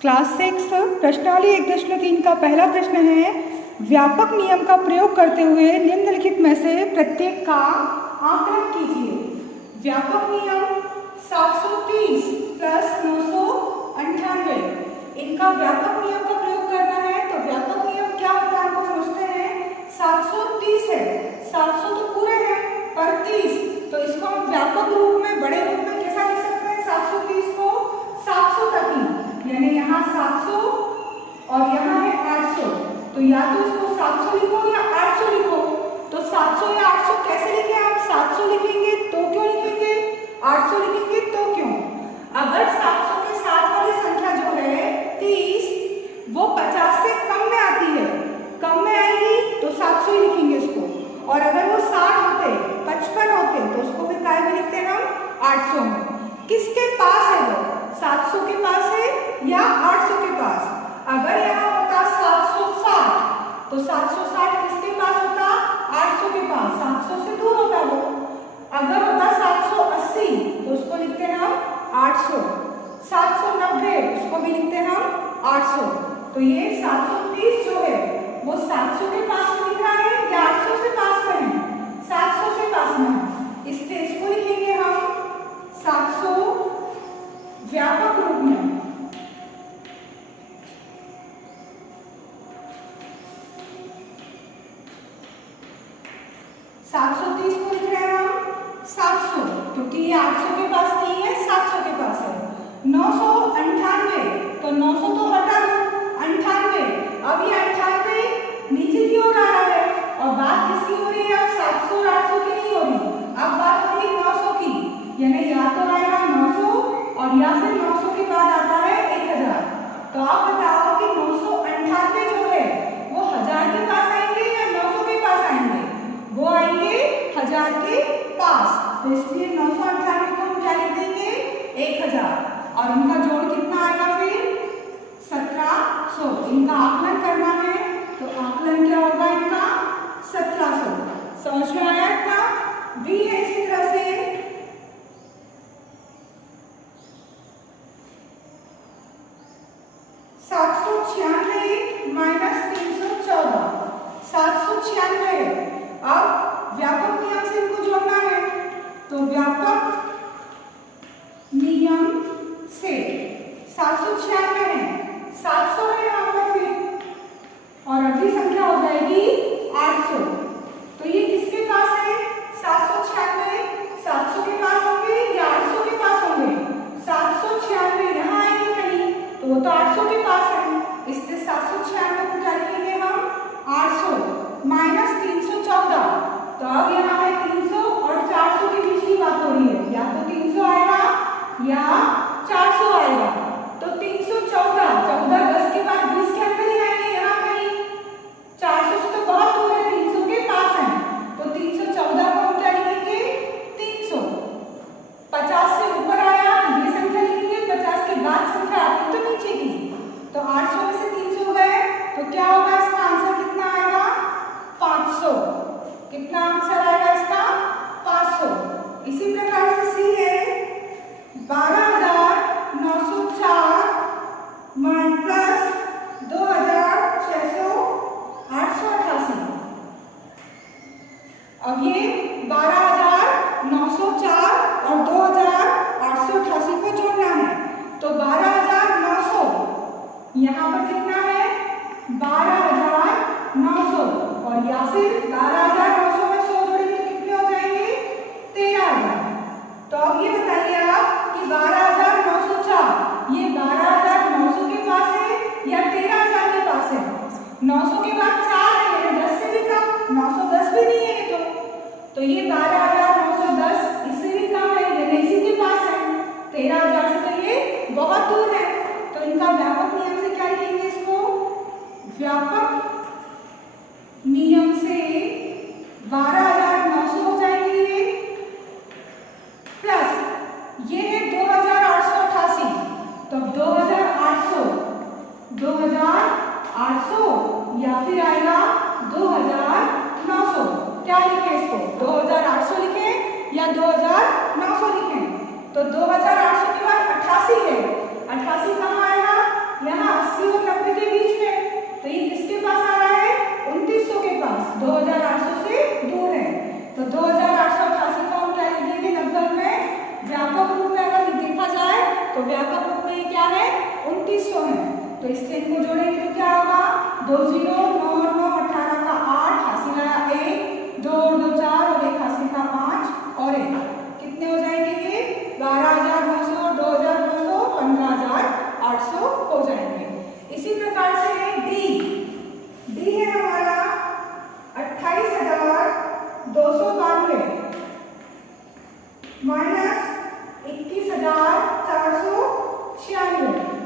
Class 6 प्रश्नावली 1.3 का पहला प्रश्न है, व्यापक नियम का प्रयोग करते हुए निम्नलिखित में से प्रत्येक का आकलन कीजिए। व्यापक नियम 730 प्लस 998, इनका व्यापक नियम का प्रयोग करना है। तो व्यापक नियम क्या होता है, हमको समझते हैं। 730 है, 700 तो पूरे हैं पर 30, तो इसको हम व्यापक रूप में, बड़े रूप में कैसा लिख सकते हैं? 730 को 700 तक ही, यानी यहाँ 700 और यहाँ है 800, तो या तो इसको 700 लिखो या 800 लिखो। तो 700 या 800 कैसे लिखें आप? 700 लिखेंगे तो क्यों लिखेंगे, 800 लिखेंगे तो क्यों? अगर 700 के साथ वाली संख्या जो है 30, वो 50 से कम में आती है, कम में आएगी तो 700 ही लिखेंगे इसको। और अगर वो 60 होते, 55 होते, तो उसको फिर काय में लिखते हैं हम? 800 में। किसके पास है वो? 700 के पास है या 800 के पास? अगर यहाँ होता 760, तो 760 किसके पास होता? 800 के पास, 700 से दूर होता वो। अगर होता 780, तो उसको लिखते हैं हम 800। 790, उसको भी लिखते हैं हम 800। तो ये 730 जो है वो 700 के पास में लिख रहा है या 800 से पास में है? 700 से पास में है, इसलिए इसको लिखेंगे हम 700 व्यापक रूप में। को लिख रहे हैं हम 700, क्योंकि ये 800 के पास नहीं है, 700 के पास है। 998, तो 900 तो हटा दो, 98, अब ये 98 नीचे की ओर आ रहा है, और बात किसकी हो रही है? अब 700 और 800 की नहीं हो रही, अब बात हो रही है 900 की, यानी या तो आएगा 900 और या फिर 900 के बाद आता है 1000। तो आप बताओ कि 998 जो है वो 1000 के पास आएंगे या 900 के पास आएंगे? वो आएंगे 1000 के पास, तो इसलिए 998 को हम क्या लिख देंगे? 1000। और इनका जोड़ कितना आएगा फिर? 1700। इनका आकलन करना है, तो आकलन क्या होगा इनका? 1700। समझ में आया इतना? बी है इसी तरह से 796 माइनस 314, 796। अब व्यापक नियम से इनको जोड़ना है, तो व्यापक नियम से 796 है, 700 है यहाँ पर फिर, और अगली संख्या हो जाएगी 800। तो ये किसके पास है? 796, 700 के पास होंगे या 800 के पास होंगे? 796 यहाँ आएंगे कहीं, तो वो तो 800 के पास है, इसलिए 796 को क्या लिखेंगे हम? 800 माइनस 314। तो अब यहाँ है 300 और 400 के बीच की बात हो रही है, या तो 300 आएगा या 400 आएगा। तो 314, 14 10 के बाद 20 के अंदर ही आएंगे, यहाँ कहीं 400 से तो बहुत दूर है, 300 के पास है, तो 314 को हम क्या लिखेंगे? 300। 50 से ऊपर आया ये संख्या लिखेंगे, 50 के बाद संख्या आती तो नीचे की, तो 800 में से 300 गए, तो क्या होगा? इसका आंसर कितना आएगा? 500। कितना आंसर आएगा इसका? 500। इसी प्रकार से सी है 12904 प्लस 2600 888। अब ये 12904 और 2888 को जोड़ना है, तो 12900 यहाँ पर कितना है? 12900, और या फिर 12900 में 100 जोड़ेंगे तो कितने हो जाएंगे? 13000। तो अब ये बताइए आप कि 12904 ये 12900 के पास है या 13000 के पास है? 900 के बाद 4 है, यानी 10 से भी कम, 910 भी नहीं है तो ये 12910 इससे भी कम है, यानी इसी के पास है। 13000 से तो ये बहुत दूर है, तो इनका व्यापक नियम से क्या लिखेंगे इसको? व्यापक नियम से 12900 हो जाएंगे ये, प्लस ये है 2888, तो 2800 या फिर आएगा 2900। क्या लिखें इसको? 2800 लिखें या 2900 लिखें? तो 2800 के बाद 88 है, 88 कहाँ आएगा? यहाँ तो इससे इनको जोड़ेंगे तो क्या होगा, 2 0 9 9 18 का 8, हासिल आया 1, 2 2 4 और 1 हासिल का 5 और 1, कितने हो जाएंगे ये 12,900, 2,900, 15,800 हो जाएंगे। इसी प्रकार से डी है हमारा 28,292 माइनस 21,496।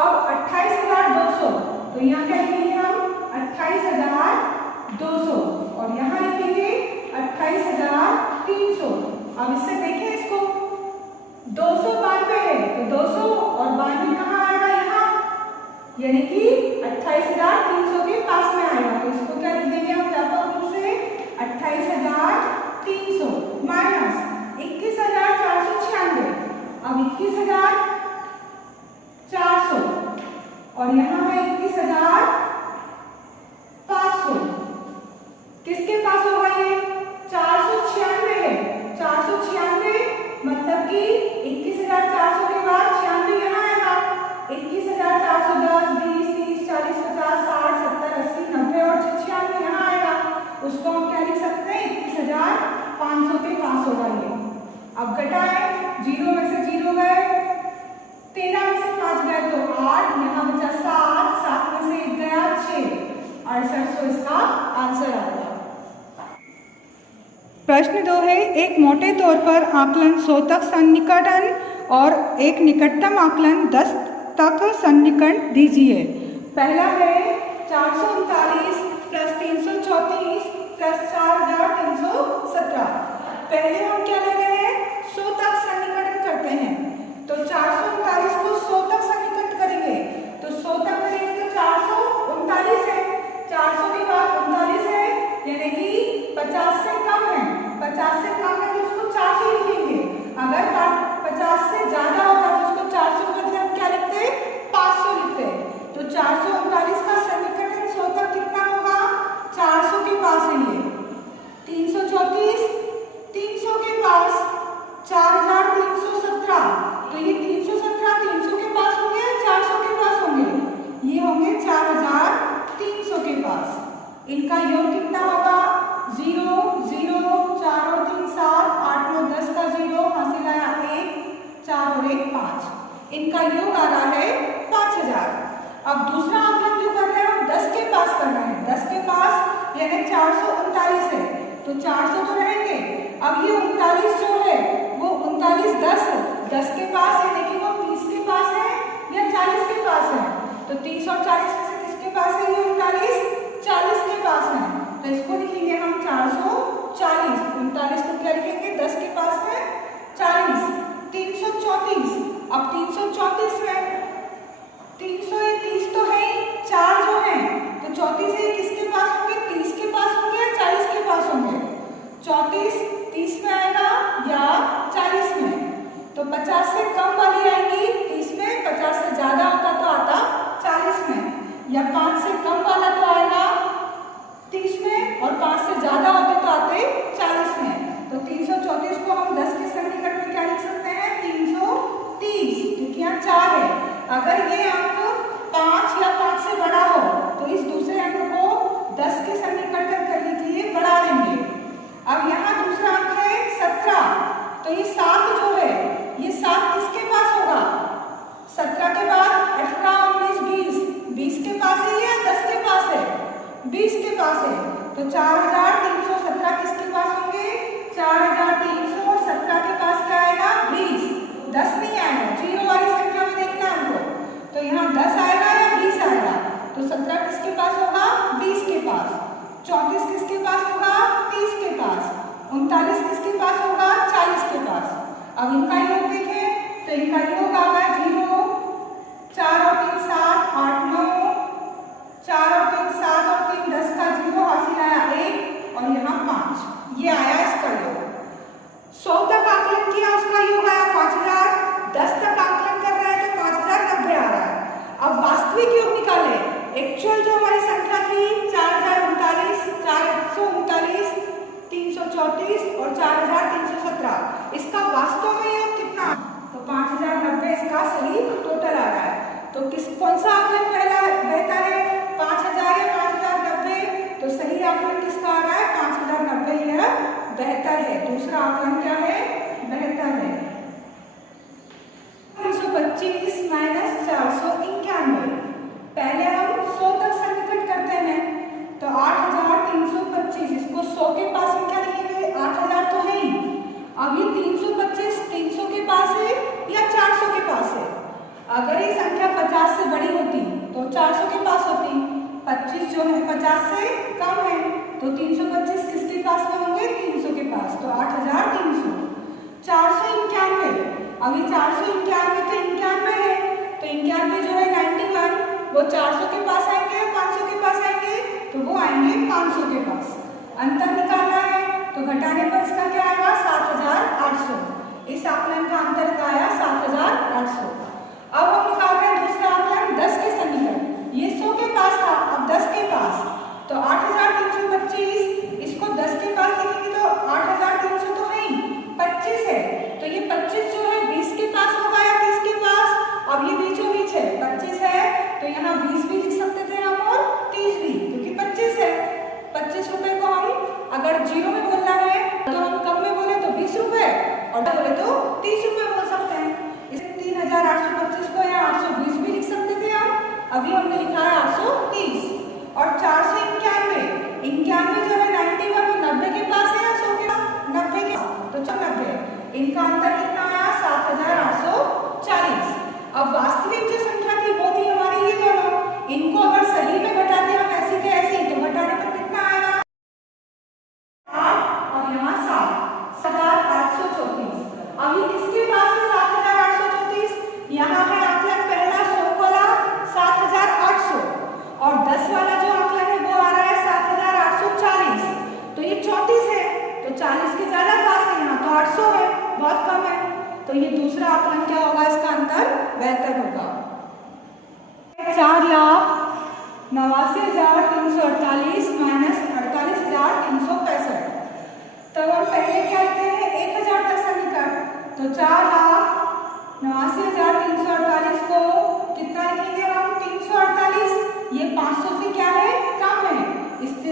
अब 28,200, तो यहाँ क्या लिखेंगे हम 28,200 और यहाँ लिखेंगे 28,300। अब इससे देखें इसको 292 है तो 200 और 92 कहाँ आएगा, यहाँ, यानी कि 28,300 के पास में आएगा। तो इसको क्या लिख देंगे हम व्यापक रूप से 28,300 माइनस 21,496। अब 21,400 और यहाँ है 21,500, किसके पास होगा ये 496 है, 496 मतलब कि 21,400 के बाद 96 यहाँ आएगा, 21,410, 20, 30, 40, 50, 60, 70, 80, 90 और 96 यहाँ आएगा। उसको हम क्या लिख सकते हैं 21,500 के पास होगा ये। अब घटाएं, 0 में से 0 गए, 13 में से 5 गए तो 8, यहाँ बचा 7, 7 में से 1 गया 6, 6800 इसका आंसर आ गया। प्रश्न 2 है, एक मोटे तौर पर आकलन 100 तक सन्निकटन और एक निकटतम आकलन 10 तक सन्निकटन दीजिए। पहला है 439 प्लस 334 प्लस 4,317। पहले हम क्या ले रहे हैं 100 तक सन्निकटन करते हैं, तो 439 को 100 तक सन्निकटन करेंगे, तो 100 तक करेंगे तो 439 है, 400 के बाद 39 है, यानी कि 50 से कम है, 50 से कम है तो उसको 400 लिखेंगे। अगर 50 से ज्यादा होता तो उसको 400 के बदले हम क्या लिखते 500 लिखते। तो 439 का सन्निकटन 100 तक कितना होगा 400 के पास है ये, 334 300 के पास 4,317, तो ये 317 300 के पास होंगे 400 के पास होंगे, ये होंगे 4,300 के पास। इनका योग कितना होगा 0 0 4 और 3 7 8 9 10 का 0 हासिल आया 1 4 और 1 5, इनका योग आ रहा है 5,000। अब दूसरा आकलन जो कर रहे हैं हम 10 के पास कर रहे हैं, 10 के पास यानी 439 है तो 400 तो रहेंगे। अब ये 39 जो है वो 39 10 के पास है, लेकिन वो 30 के पास है या 40 के पास है, तो 30 और 40 में से किसके पास है ये 39 40 के पास है, तो इसको लिखेंगे हम 440। 39 को क्या लिखेंगे 10 के पास है 40, 334। अब 334 में 300 या 30 तो है 4 जो है, तो 34 है किसके पास होंगे 30 के पास होंगे या 40 के पास होंगे, 34 30 में आएगा या 40 में, तो 50 से कम वाली आएगी 30 में, 50 से ज्यादा होता तो आता 40 में, या 5 से कम वाला तो आएगा 30 में और 5 से ज्यादा होते तो आते 40 में। तो 334 को हम 10 के सन्निकट में क्या लिख सकते हैं 330, क्योंकि यहाँ 4 है। अगर ये अंक 5 या 5 से बड़ा हो तो इस दूसरे अंक को 10 के सन्निकट करने के लिए बढ़ा देंगे। अब यहाँ दूसरा अंक है 17, तो ये 7 जो है ये 7 किसके पास होगा 17 के बाद 18 19 20 के पास है या 10 के पास है 20 के पास है, तो 4,317 किसके पास होंगे 4,300 और 17 के पास क्या आएगा 20, 10 नहीं आएगा, जीरो वाली संख्या में देखना है हमको, तो यहाँ 10 आएगा या 20 आएगा, तो 17 किसके पास होगा 20 के पास, 34 किसके पास होगा 30 के पास, 39 किसके पास होगा 40 के पास। अब इनका योग देखें तो इनका योग आएगा 0 4 और 3 7 8 9, 4 और 3 7 और 3 10 का 0 हासिल आया 1 और यहाँ 5, ये आया इसका योग। 100 तक आकलन किया उसका योग आया 5,000, 10 तक आकलन कर रहे हैं तो 5,090 आ रहा है। अब वास्तविक योग निकाले, एक्चुअल जो हमारी संख्या थी 4,039 439 334 और 4,317, इसका वास्तव में योग कितना, तो 5,090 50 से बड़ी होती तो 400 के पास होती। 25 जो है 50 से कम है तो 325 किसके पास में होंगे? 300 के पास, तो 8300। 491, अब ये 491 तो 91 है, तो 91 जो है 91, वो 400 के पास आएंगे, 500 के पास आएंगे, तो वो आएंगे 500 के पास। अंतर निकालना है तो घटाने पर इसका क्या आएगा? 7800। इस आकलन का अंतर आया 7800। अब हम निकाल रहे हैं दूसरा आकलन 10 के सन्निकट। ये 100 के पास था, अब 10 के पास, तो 8325, इसको 10 के पास लिखेंगे तो 8300 तो है ही, 25 है, तो ये 25 जो है 20 के पास होगा या 30 के पास? अब ये बीचों बीच है, 25 है तो यहाँ 20 भी लिख सकते थे हम और 30 भी, क्योंकि 25 है। 25 रुपए को हम अगर जीरो में बोलना है तो हम कम में बोले तो 20 रुपए और बोले तो 30 रुपए बोल सकते हैं। इस 3825 को यहाँ 820 भी लिख सकते थे हम, अभी हमने लिखा है 830। और 491 जो है 91 वो 90 के पास है या 100 के पास? 90 के पास, तो 90, इनका अंतर कितना आया? 7840। अब वास्तविक जो संख्या थी वो थी हमारी ये दोनों, इनको अगर सही में घटाते हम ऐसी के ऐसी तो घटाने पर कितना आएगा? 8 और यहाँ 7834। अब ये किसके पास है 7834? यहाँ है आकलन पहला 100 वाला 7800 और 10 वाला जो आकलन है वो आ रहा है 7840, तो ये 34 है, तो 40 के ज्यादा पास है, यहाँ तो 800 है, बहुत कम है, तो ये दूसरा आकलन क्या होगा? इसका अंतर 72 होगा। 4,89,348 माइनस 48,365। तब हम पहले क्या लेते हैं? 1000 तक सन्निकट, तो 4,89,348 को कितना लिखेंगे हम? 348। ये 500 से क्या है? कम है,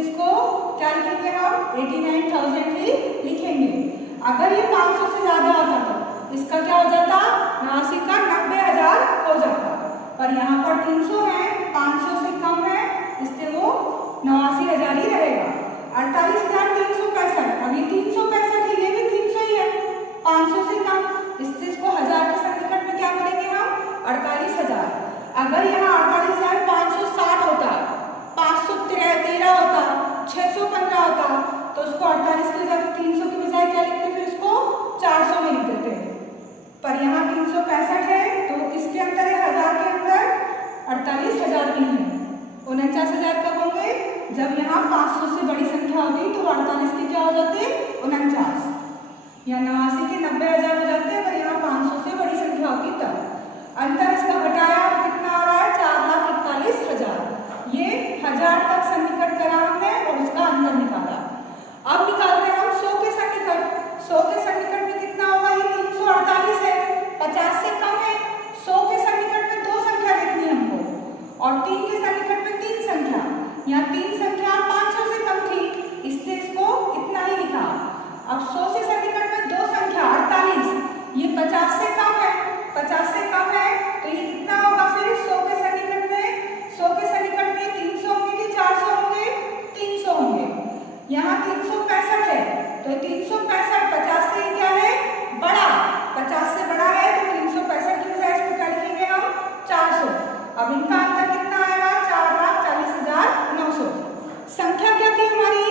इसको क्या लिखेंगे हम? 89,000 ही लिखेंगे। अगर ये 500 से ज्यादा होता तो इसका क्या हो जाता? 89 का 90,000 हो जाता, पर यहाँ पर 300 है, 500 से कम है, इससे वो 89,000 ही रहेगा। 48,365, अभी 365 है, ये भी 300 ही है, 500 से कम, इससे इसको 1000 के सन्निकट में क्या बोलेंगे हम? 48,000। अगर यहाँ 48,560 होता, 513 होता, 615 होता, तो उसको 48 के जगह 300 की बजाय क्या लिखते? फिर इसको 400 में लिख देते हैं, पर यहाँ 365 है तो किसके अंदर है? 1000 के अंदर 48,000 नहीं है। 49,000 कब होंगे? जब यहाँ 500 से बड़ी संख्या होगी, तो 48 के क्या हो जाते? 49, या 89 के 90,000 हो जाते हैं, अगर यहाँ 500 से बड़ी संख्या होगी तब। अंतर इसका घटाया तो कितना आ रहा है? 4,41,000। ये 1000 तक सन्निकट करा हमने और उसका अंतर निकाला। अब निकाल रहे हैं हम 100 के सन्निकट। 100 के सन्निकट में कितना होगा? ये 348 है, 50 से कम है, 100 के सन्निकट में 2 संख्या देखनी है हमको और 3 के सन्निकट में 3 संख्या, यहाँ 3 संख्या 500 से कम थी, इससे इसको इतना ही लिखा। अब 100 से सन्निकट में 2 संख्या 48, ये 50 से कम है, 50 से कम है, तो ये कितना होगा? फिर 100 के सन्निकट में 300 होंगे कि 400 होंगे? 300 होंगे। यहाँ 365 है, तो 365 50 से क्या है? बड़ा, 50 से बड़ा है, तो 365 की बजाय इसको क्या लिखेंगे हम? 400। अब इनका अंतर कितना आएगा? 4,40,900। संख्या क्या थी हमारी?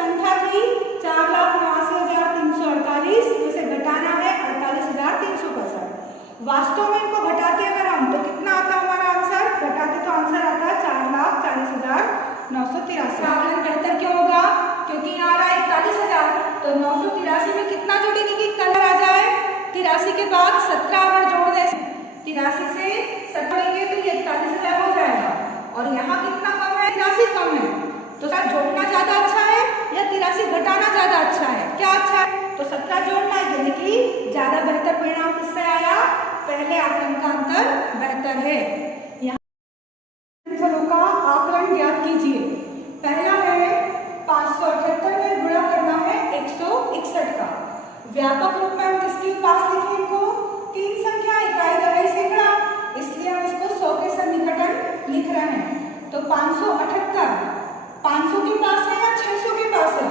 संख्या थी 4,89,348, इसे घटाना है 48,365। वास्तव में इनको घटाते अगर हम तो कितना आता हमारा आंसर? घटाते तो आंसर आता है 4,40,983। आकलन बेहतर क्यों होगा? क्योंकि यहाँ आ रहा है 41,000, तो 983 में कितना जोड़ेंगे कि कलर आ जाए? 83 के बाद 17 अगर जोड़ दें, 83 से 17 जोड़ेंगे तो ये 41,000 हो जाएगा। और यहाँ कितना कम है? 83 कम है, तो क्या जोड़ना ज्यादा अच्छा है या 83 घटाना ज्यादा अच्छा है? क्या अच्छा है? तो 17 जोड़ना है, यानी कि ज्यादा बेहतर परिणाम किससे आया? पहले आकलन का अंतर बेहतर है। यहाँ का आकलन ज्ञात कीजिए। पहला है 578 में गुणा करना है 161 का। व्यापक रूप में हम किसके पास लिखें इनको? 3 संख्या, इकाई, दहाई, सैकड़ा, इसलिए हम इसको 100 के सन्निकटन लिख रहे हैं। तो 578 500 के पास है या 600 के पास है?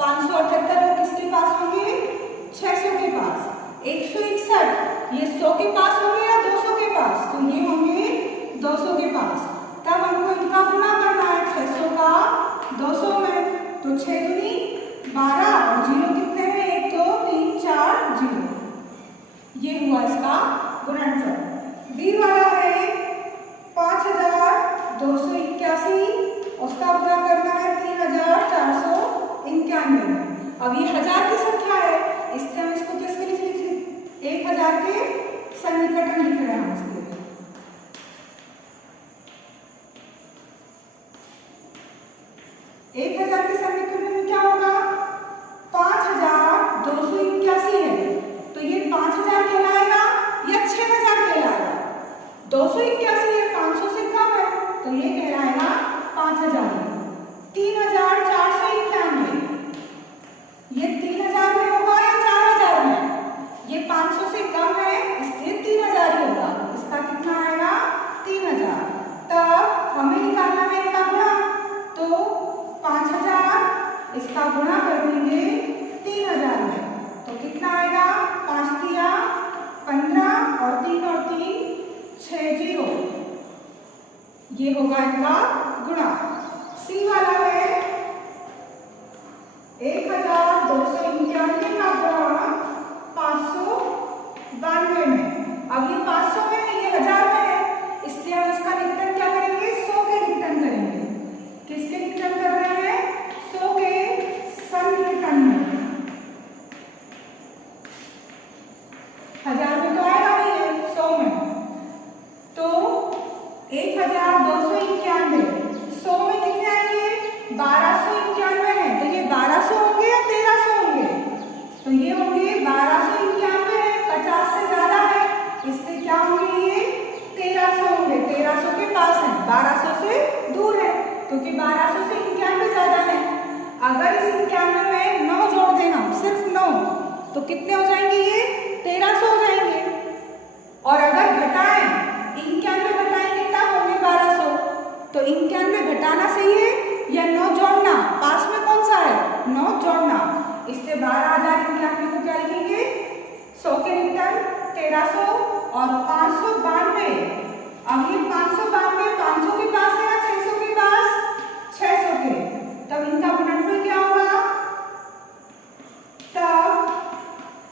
578 वो किसके पास होंगे? 600 के पास। 161 गुणनफल। बी वाला है 5281, उसका गुणा करना है 3491 में। अब ये हजार की संख्या है, इसलिए हम इसको किसके लिए लिख 1000 के सन्निकटन लिख रहे हैं हम इसके लिए। 1000 के सन्निकटन में क्या होगा? 5281 है, तो ये 5000 कहलाएगा या 6000 कहलाएगा? 281 है, 500 से कम है, तो ये कहलाएगा 5000। 3491, ये 3000 में होगा या 4000 में? ये 500 से कम है, इसलिए 3000 ही होगा। इसका कितना आएगा? 3000। तब हमें निकालना है इनका गुणा, तो 5000 इसका गुणा कर देंगे 3000 में, तो कितना आएगा? 5 तिया 15 और 3 और 3 60, ये होगा इनका गुणा। सी वाला है 1291 का गुणा 592 में। अब ये 500 में है, ये 1000 में है, इसलिए हम इसका निकटन क्या करेंगे? 100 के निकटन करेंगे। किसके निकटन कर रहे हैं? 100 के सन्निकटन में। 1000 में तो आएगा नहीं है, 100 में, तो 1291 100 में कितने आएंगे? 1291 है, तो ये 1200 होंगे या 1300 होंगे? तो ये होंगे 1291 है, 50 से ज्यादा है, इससे क्या होंगे? ये 1300 होंगे। 1300 के पास है, 1200 से दूर है, क्योंकि 1200 से 91 ज्यादा है। अगर इस 91 में 9 जोड़ दें हम, सिर्फ 9, तो कितने हो जाएंगे? ये 1300 हो जाएंगे। और अगर घटाएं, 91 घटाएंगे तब होंगे 1200, तो 91 घटाना सही है या 9 जोड़ना? पास में कौन सा है? 9 जोड़ना, इसलिए 12091 को क्या लिखेंगे? 100 के निकटन 1300 और 592। अब ये 592 500 के पास है या 600 के पास? 600 के, तब इनका गुणनफल क्या होगा? तब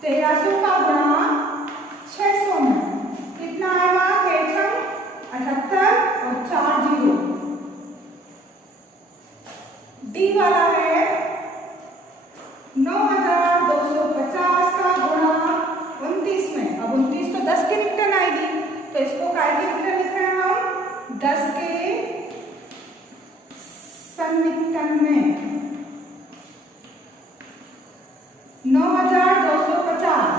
1300 का गुणा 600 में कितना आएगा? 78 और 4 0। डी वाला है 9250 का गुणा 29 में। अब 29 तो 10 के निकटन आएगी, तो इसको काय के निकटन लिख रहे हैं हम? 10 के सन्निकटन में। 9250,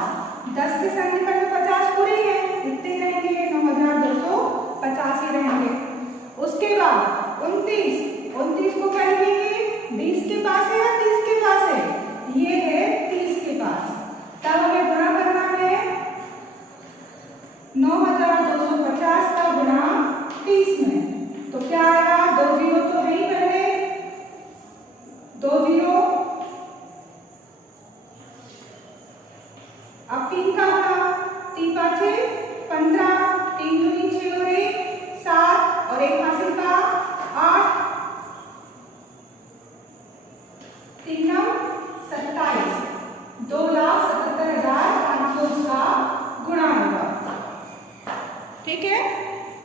10 के सन्निकटन में 50 पूरे है, कितने रहेंगे? 9250 ही रहेंगे। उसके बाद 29 को क्या लिखेंगे? 20 के पास है या 30 के पास है? ये है 30 के पास, तब हमें गुणा करना है 9250 का गुणा 30 में, तो क्या आएगा? 2 0 तो है ही पहले, 2 0